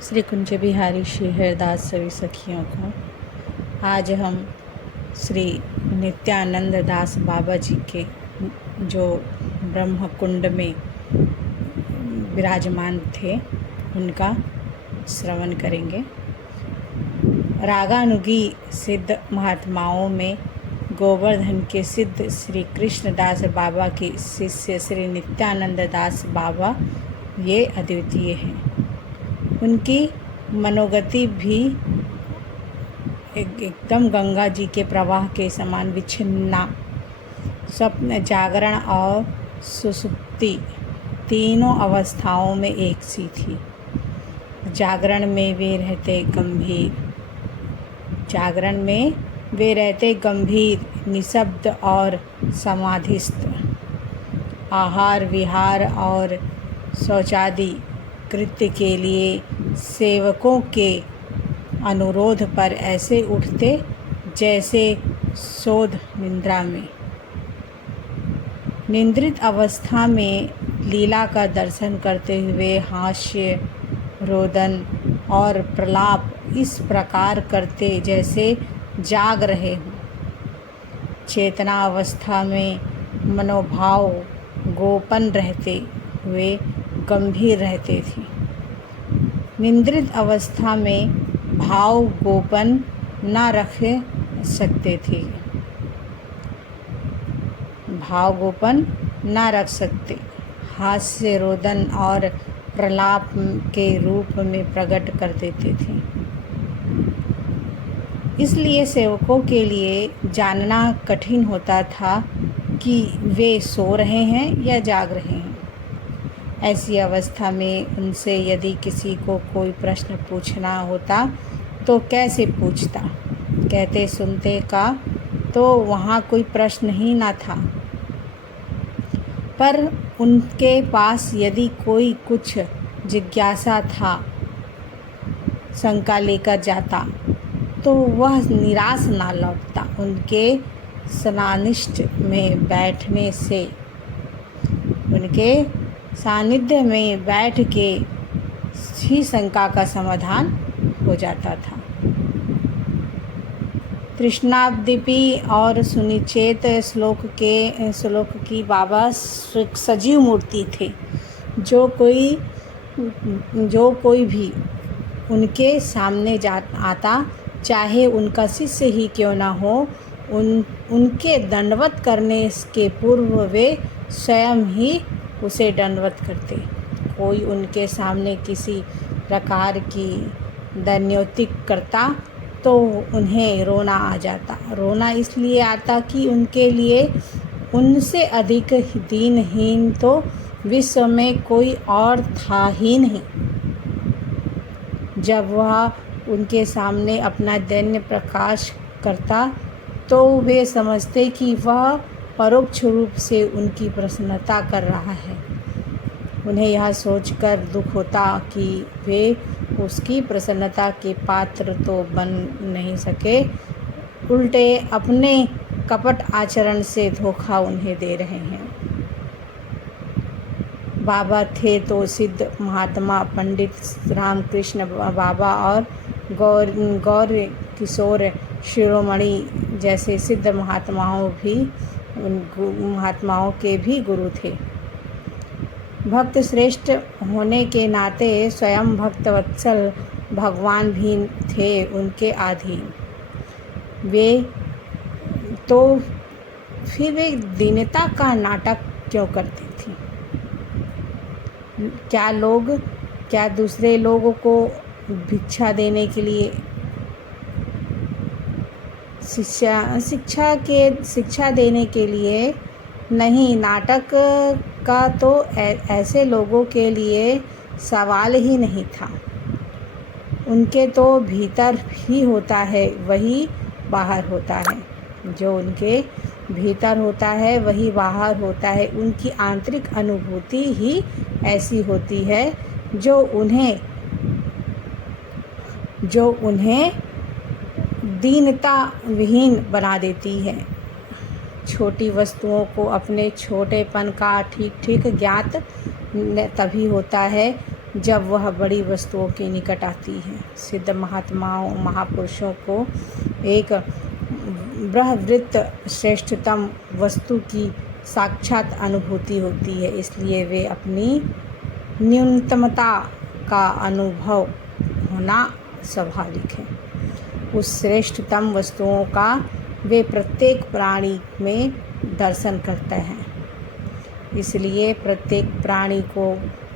श्री कुंज बिहारी श्री हरदास सभी सखियों को आज हम श्री नित्यानंद दास बाबा जी के जो ब्रह्म कुंड में विराजमान थे उनका श्रवण करेंगे। रागानुगी सिद्ध महात्माओं में गोवर्धन के सिद्ध श्री कृष्णदास बाबा के शिष्य श्री नित्यानंद दास बाबा ये अद्वितीय हैं। उनकी मनोगति भी एकदम गंगा जी के प्रवाह के समान विच्छिन्ना, स्वप्न, जागरण और सुसुप्ति तीनों अवस्थाओं में एक सी थी। जागरण में वे रहते गंभीर, निशब्द और समाधिस्थ। आहार विहार और शौचादि कृत्य के लिए सेवकों के अनुरोध पर ऐसे उठते जैसे शोध निद्रा में। निद्रित अवस्था में लीला का दर्शन करते हुए हास्य, रोदन और प्रलाप इस प्रकार करते जैसे जाग रहे हों। चेतना अवस्था में मनोभाव गोपन रहते हुए गंभीर रहते थे। निद्रित अवस्था में भाव गोपन न रख सकते, हास्य, रोदन और प्रलाप के रूप में प्रकट कर देते थे। इसलिए सेवकों के लिए जानना कठिन होता था कि वे सो रहे हैं या जाग रहे हैं। ऐसी अवस्था में उनसे यदि किसी को कोई प्रश्न पूछना होता तो कैसे पूछता? कहते सुनते का तो वहाँ कोई प्रश्न ही ना था। पर उनके पास यदि कोई कुछ जिज्ञासा था, शंका लेकर जाता तो वह निराश ना लौटता। उनके सनानिष्ठ में बैठने से, उनके सानिध्य में बैठ के ही शंका का समाधान हो जाता था। तृष्णाब्दीपी और सुनिचेत श्लोक की बाबा सजीव मूर्ति थे। जो कोई भी उनके सामने आता, चाहे उनका शिष्य ही क्यों ना हो, उनके दंडवत करने के पूर्व वे स्वयं ही उसे दंडवत करते। कोई उनके सामने किसी प्रकार की दंडोक्ति करता तो उन्हें रोना आ जाता। रोना इसलिए आता कि उनके लिए उनसे अधिक दीनहीन तो विश्व में कोई और था ही नहीं। जब वह उनके सामने अपना दैन्य प्रकाश करता तो वे समझते कि वह परोक्ष रूप से उनकी प्रसन्नता कर रहा है। उन्हें यह सोचकर दुख होता कि वे उसकी प्रसन्नता के पात्र तो बन नहीं सके, उल्टे अपने कपट आचरण से धोखा उन्हें दे रहे हैं। बाबा थे तो सिद्ध महात्मा पंडित रामकृष्ण बाबा और गौर किशोर शिरोमणि जैसे सिद्ध महात्माओं के भी गुरु थे। भक्त श्रेष्ठ होने के नाते स्वयं भक्तवत्सल भगवान भी थे उनके अधीन। फिर वे दीनता का नाटक क्यों करते थे? क्या दूसरे लोगों को भिक्षा देने के लिए, शिक्षा देने के लिए नहीं? नाटक का तो ऐसे लोगों के लिए सवाल ही नहीं था। उनके तो भीतर ही होता है वही बाहर होता है। जो उनके भीतर होता है वही बाहर होता है। उनकी आंतरिक अनुभूति ही ऐसी होती है जो उन्हें दीनता विहीन बना देती है। छोटी वस्तुओं को अपने छोटेपन का ठीक ठीक ज्ञात तभी होता है जब वह बड़ी वस्तुओं के निकट आती है। सिद्ध महात्माओं महापुरुषों को एक बृहद्वृत्त श्रेष्ठतम वस्तु की साक्षात अनुभूति होती है, इसलिए वे अपनी न्यूनतमता का अनुभव होना स्वाभाविक है। उस श्रेष्ठतम वस्तुओं का वे प्रत्येक प्राणी में दर्शन करते हैं, इसलिए प्रत्येक प्राणी को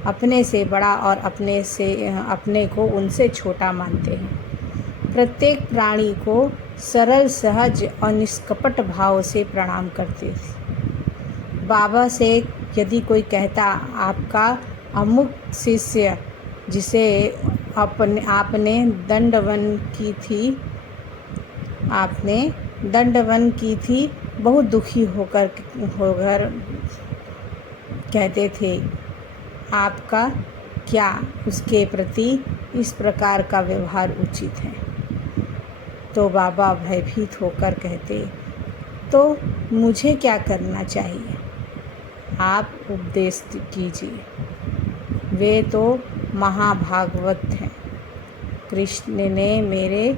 अपने से बड़ा और अपने को उनसे छोटा मानते हैं। प्रत्येक प्राणी को सरल, सहज और निष्कपट भाव से प्रणाम करते हैं। बाबा से यदि कोई कहता, आपका अमुक शिष्य जिसे आपने दंडवन की थी बहुत दुखी होकर कहते थे, आपका क्या उसके प्रति इस प्रकार का व्यवहार उचित है? तो बाबा भयभीत होकर कहते, तो मुझे क्या करना चाहिए? आप उपदेश कीजिए। वे तो महाभागवत हैं। कृष्ण ने मेरे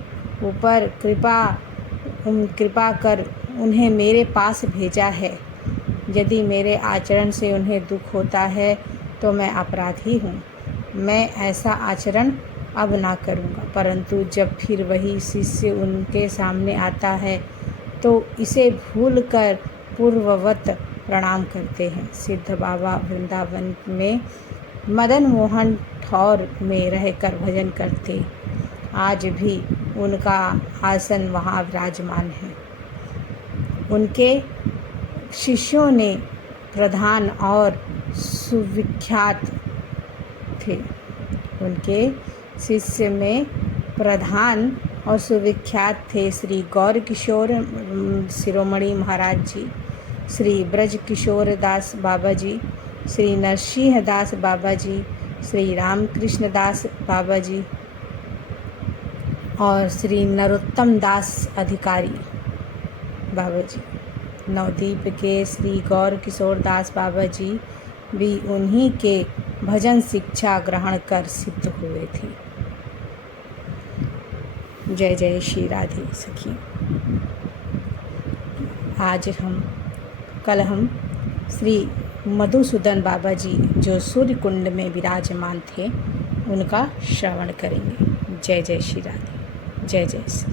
ऊपर कृपा कर उन्हें मेरे पास भेजा है। यदि मेरे आचरण से उन्हें दुख होता है तो मैं अपराधी हूँ। मैं ऐसा आचरण अब ना करूँगा। परंतु जब फिर वही शिष्य उनके सामने आता है तो इसे भूलकर पूर्ववत प्रणाम करते हैं। सिद्ध बाबा वृंदावन में मदन मोहन ठौर में रहकर भजन करते। आज भी उनका आसन वहाँ विराजमान है। उनके शिष्यों ने प्रधान और सुविख्यात थे। उनके शिष्य में प्रधान और सुविख्यात थे श्री गौर किशोर शिरोमणि महाराज जी, श्री ब्रज किशोर दास बाबा जी, श्री नरसिंह दास बाबा जी, श्री रामकृष्ण दास बाबा जी और श्री नरोत्तम दास अधिकारी बाबा जी। नवद्वीप के श्री गौर किशोर दास बाबा जी भी उन्हीं के भजन शिक्षा ग्रहण कर सिद्ध हुए थे। जय जय श्री राधे सखी। कल हम श्री मधुसूदन बाबा जी जो सूर्य कुंड में विराजमान थे उनका श्रवण करेंगे। जय जय श्री राधे। जय जय श्री